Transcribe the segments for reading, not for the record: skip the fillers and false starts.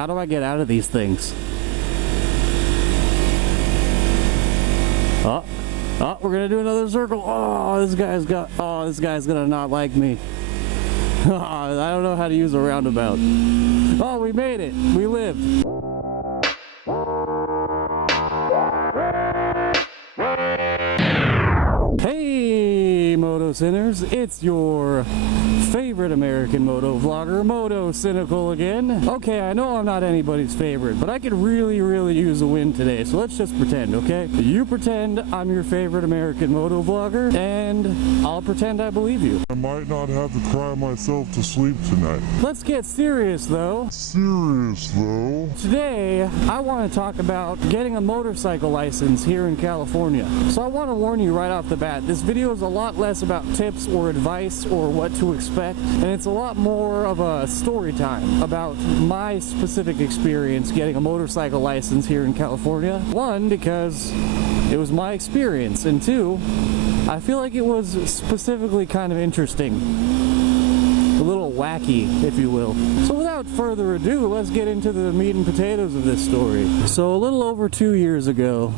How do I get out of these things? Oh, we're gonna do another circle. Oh, this guy's gonna not like me. I don't know how to use a roundabout. Oh, we made it. We lived. Hey, Moto Sinners, it's your favorite American moto vlogger, MotoCynical again. Okay, I know I'm not anybody's favorite, but I could really use a win today, so let's just pretend, okay? You pretend I'm your favorite American moto vlogger, and I'll pretend I believe you. I might not have to cry myself to sleep tonight. Let's get serious, though. Today, I want to talk about getting a motorcycle license here in California. So I want to warn you right off the bat, this video is a lot less about tips or advice or what to expect, and it's a lot more of a story time about my specific experience getting a motorcycle license here in California. One, because it was my experience, and two, I feel like it was specifically kind of interesting. A little wacky, if you will. So without further ado, let's get into the meat and potatoes of this story. So a little over 2 years ago,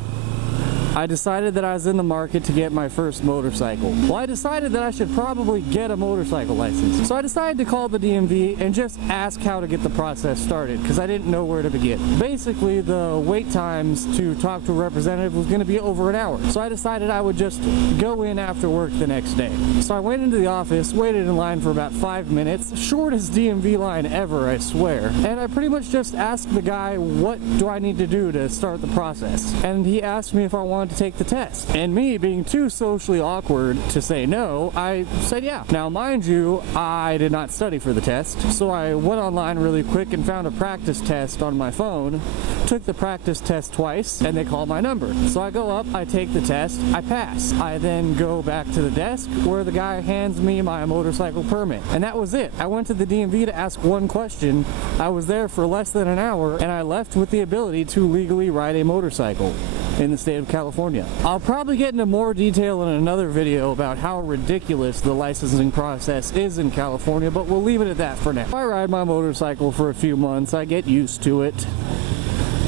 I decided that I was in the market to get my first motorcycle. Well, I decided that I should probably get a motorcycle license. So I decided to call the DMV and just ask how to get the process started, because I didn't know where to begin. Basically, the wait times to talk to a representative was going to be over an hour. So I decided I would just go in after work the next day. So I went into the office, waited in line for about 5 minutes, shortest DMV line ever, I swear. And I pretty much just asked the guy, what do I need to do to start the process? And he asked me if I wanted to take the test, and me being too socially awkward to say no, I said yeah. Now mind you, I did not study for the test, so I went online really quick and found a practice test on my phone, took the practice test twice, and they called my number. So I go up, I take the test, I pass. I then go back to the desk where the guy hands me my motorcycle permit, and that was it. I went to the DMV to ask one question. I was there for less than an hour, and I left with the ability to legally ride a motorcycle in the state of California. I'll probably get into more detail in another video about how ridiculous the licensing process is in California, but we'll leave it at that for now. I ride my motorcycle for a few months, I get used to it.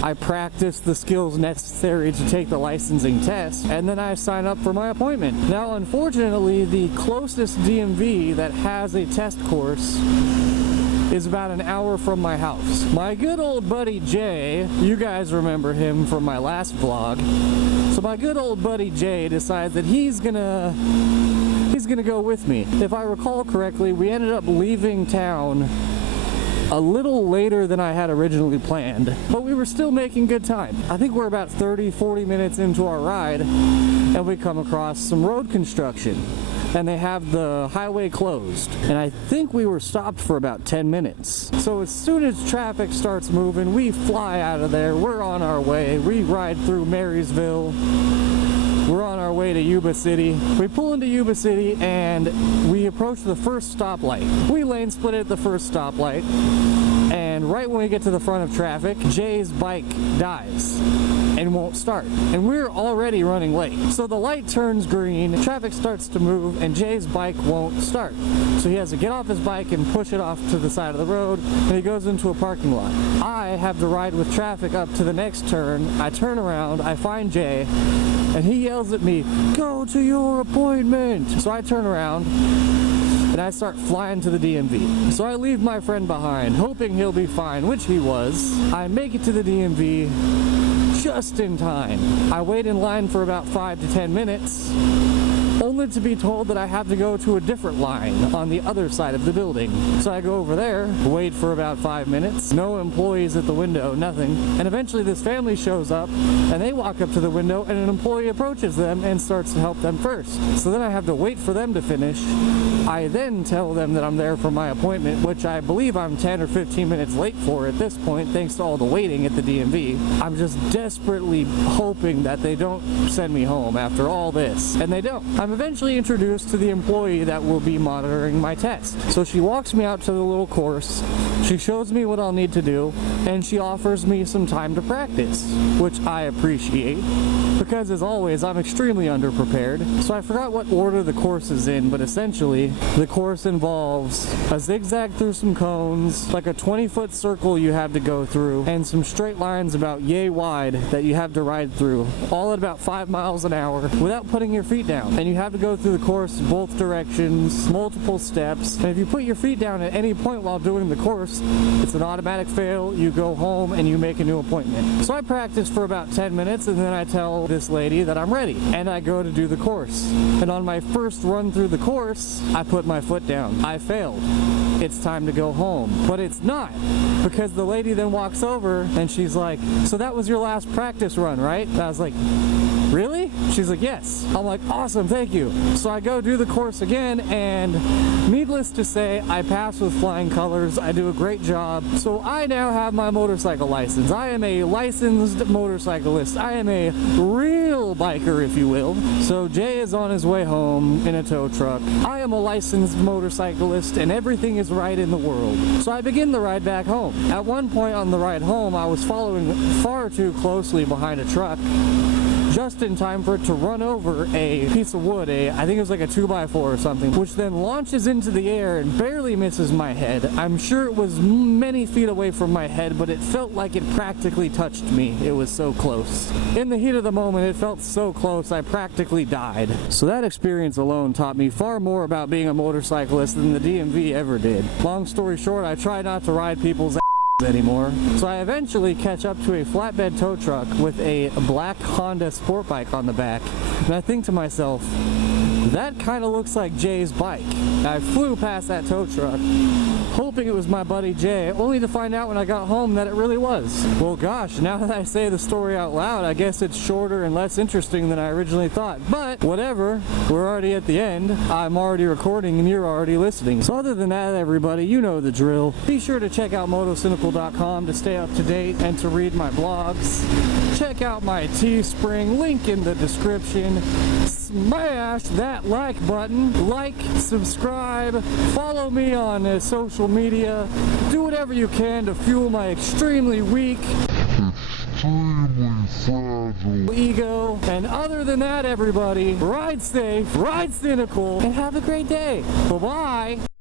I practice the skills necessary to take the licensing test, and then I sign up for my appointment. Now, unfortunately, the closest DMV that has a test course is about an hour from my house. My good old buddy Jay, you guys remember him from my last vlog. So my good old buddy Jay decides that he's gonna go with me. If I recall correctly, we ended up leaving town a little later than I had originally planned, but we were still making good time. I think we're about 30-40 minutes into our ride, and we come across some road construction, and they have the highway closed, and I think we were stopped for about 10 minutes. So as soon as traffic starts moving, we fly out of there. We're on our way. We ride through Marysville. We're on our way to Yuba City. We pull into Yuba City and we approach the first stoplight. We lane split at the first stoplight, and right when we get to the front of traffic, Jay's bike dies and won't start, and we're already running late. So the light turns green, traffic starts to move, and Jay's bike won't start. So he has to get off his bike and push it off to the side of the road, and he goes into a parking lot. I have to ride with traffic up to the next turn. I turn around, I find Jay, and he yells at me, "Go to your appointment!" So I turn around and I start flying to the DMV. So I leave my friend behind, hoping he'll be fine, which he was. I make it to the DMV just in time. I wait in line for about 5 to 10 minutes, only to be told that I have to go to a different line on the other side of the building. So I go over there, wait for about 5 minutes, no employees at the window, nothing, and eventually this family shows up, and they walk up to the window, and an employee approaches them and starts to help them first. So then I have to wait for them to finish. I then tell them that I'm there for my appointment, which I believe I'm 10 or 15 minutes late for at this point, thanks to all the waiting at the DMV. I'm just desperately hoping that they don't send me home after all this, and they don't. I'm eventually introduced to the employee that will be monitoring my test. So she walks me out to the little course, she shows me what I'll need to do, and she offers me some time to practice, which I appreciate, because as always, I'm extremely underprepared. So I forgot what order the course is in, but essentially, the course involves a zigzag through some cones, like a 20-foot circle you have to go through, and some straight lines about yay wide that you have to ride through, all at about 5 miles an hour without putting your feet down. And you have to go through the course both directions, multiple steps, and if you put your feet down at any point while doing the course, it's an automatic fail. You go home and you make a new appointment. So I practice for about 10 minutes and then I tell this lady that I'm ready, and I go to do the course. And on my first run through the course, I put my foot down. I failed. It's time to go home. But it's not, because the lady then walks over and she's like, so that was your last practice run, right? And I was like, really? She's like, yes. I'm like, awesome, thank you. So I go do the course again, and needless to say, I pass with flying colors. I do a great job. So I now have my motorcycle license. I am a licensed motorcyclist. I am a real biker, if you will. So Jay is on his way home in a tow truck. I am a licensed motorcyclist, and everything is right in the world. So I begin the ride back home. At one point on the ride home, I was following far too closely behind a truck, just in time for it to run over a piece of wood, I think it was like a 2x4 or something, which then launches into the air and barely misses my head. I'm sure it was many feet away from my head, but it felt like it practically touched me. It was so close. In the heat of the moment, it felt so close, I practically died. So that experience alone taught me far more about being a motorcyclist than the DMV ever did. Long story short, I try not to ride people's anymore. So I eventually catch up to a flatbed tow truck with a black Honda sport bike on the back, and I think to myself, that kind of looks like Jay's bike. I flew past that tow truck, hoping it was my buddy Jay, only to find out when I got home that it really was. Well gosh, now that I say the story out loud, I guess it's shorter and less interesting than I originally thought. But whatever, we're already at the end. I'm already recording and you're already listening. So other than that, everybody, you know the drill. Be sure to check out MotoCynical.com to stay up to date and to read my blogs. Check out my Teespring, link in the description. Smash that like button, like, subscribe, follow me on social media, do whatever you can to fuel my extremely weak, extremely fragile ego. And other than that, everybody, ride safe, ride cynical, and have a great day. Bye-bye.